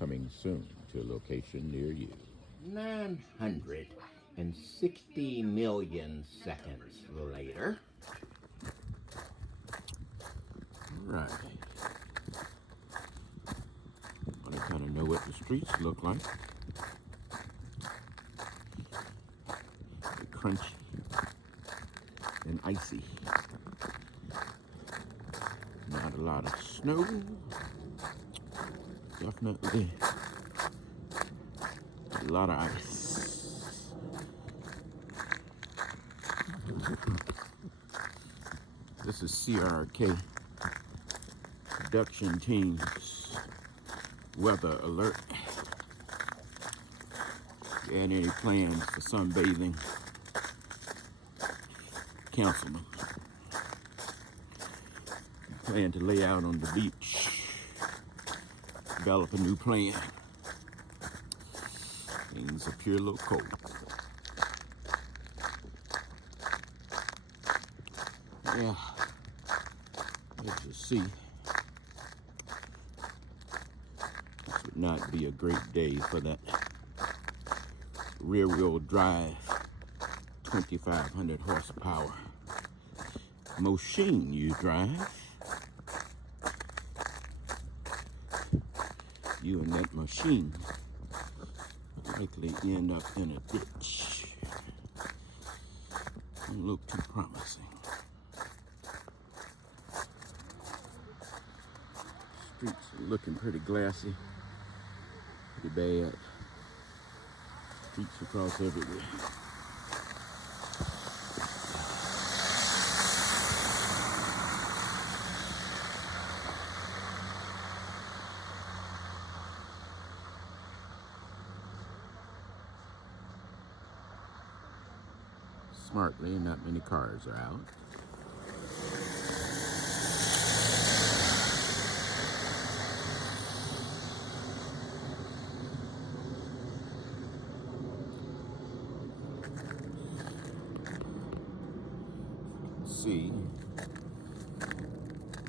coming soon to a location near you. 960 million seconds later. Right. Want to kind of know what the streets look like. They're crunchy and icy. Not a lot of snow. Definitely a lot of ice. This is CRK production team's weather alert. If you had any plans for sunbathing, cancel them. You plan to lay out on the beach, develop a new plan. Things appear a little cold. Yeah, let's just see. This would not be a great day for that rear-wheel drive 2,500 horsepower machine you drive. You and that machine likely end up in a ditch. Don't look too promising. Streets are looking pretty glassy, pretty bad. Streets across everywhere. Smartly, not many cars are out. See,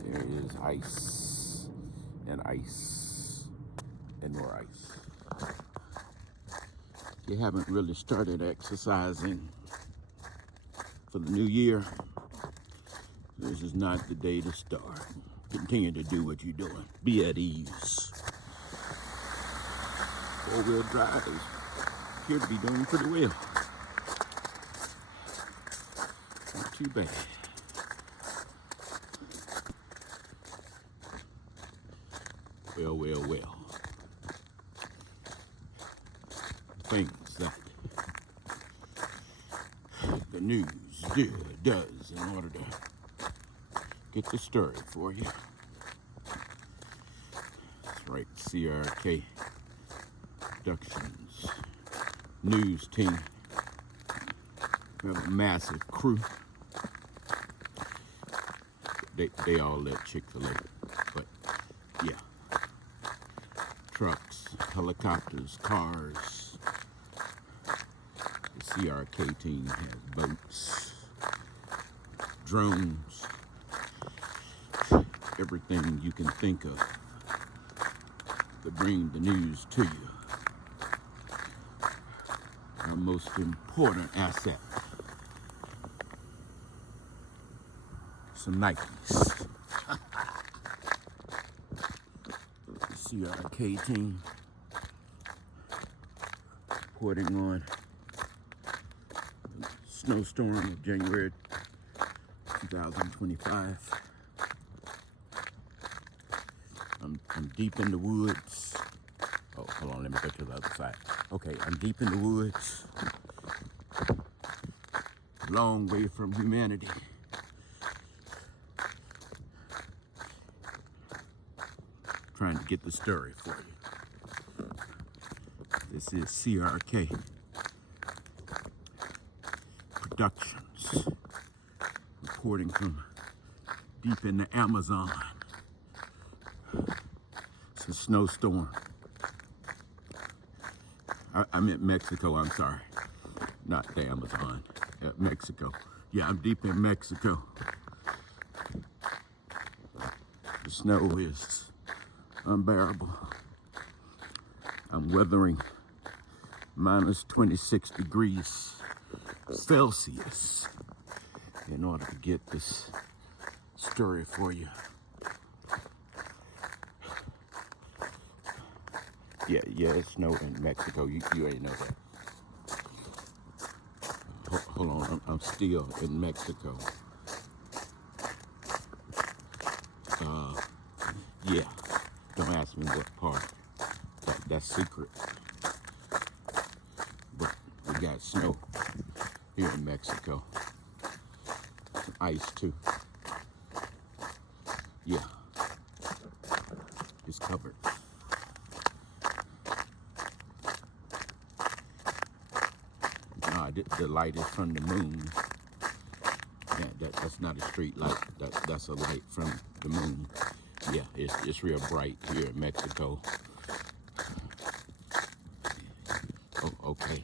there is ice and ice and more ice. If you haven't really started exercising for the new year, this is not the day to start. Continue to do what you're doing. Be at ease. Four-wheel drivers appear to be doing pretty well. Not too bad. Well. Things that the news does in order to get the story for you. That's right, CRK Productions news team. We have a massive crew. They all let Chick-fil-A, but yeah. Trucks, helicopters, cars. The CRK team has boats, drones, everything you can think of to bring the news to you. Our most important asset, some Nikes. CRK team reporting on the snowstorm of January 2025. I'm deep in the woods. Oh, hold on, let me go to the other side. Okay, I'm deep in the woods. Long way from humanity. Trying to get the story for you. This is CRK Productions reporting from deep in the Amazon. It's a snowstorm. I'm in Mexico, I'm sorry. Not the Amazon, Mexico. Yeah, I'm deep in Mexico. The snow is unbearable. I'm weathering minus 26 degrees Celsius in order to get this story for you. Yeah, it snowed in Mexico. You already know that. Hold on, I'm still in Mexico. Yeah, don't ask me what part. That's secret. But we got snow here in Mexico. Some ice too. Yeah, it's covered. The light is from the moon. Yeah, that's not a street light. That's a light from the moon. Yeah, it's real bright here in Mexico. Oh, okay.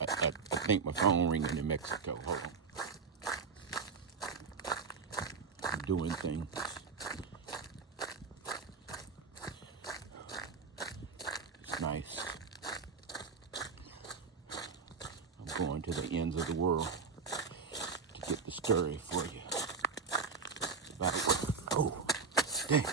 I think my phone ringing in Mexico. Hold on. I'm doing things. It's nice. I'm going to the ends of the world to get the story for you. Oh, dang.